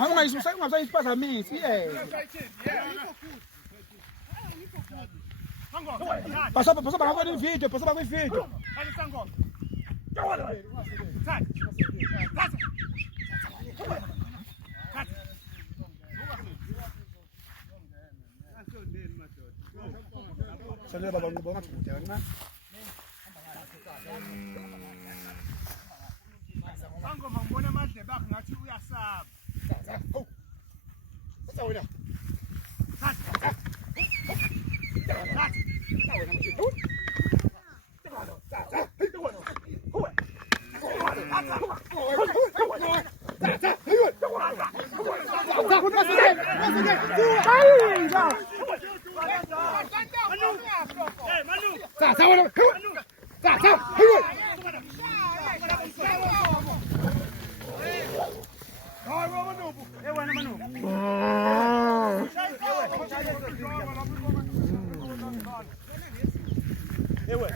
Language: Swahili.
Ungayiphazamisi passa kwividiyo, passa kwividiyo. Sale baba ngibonga kude kancane. Sangoma ngibona amadle bakhe ngathi uyasaba. Sasa wena. Ewe,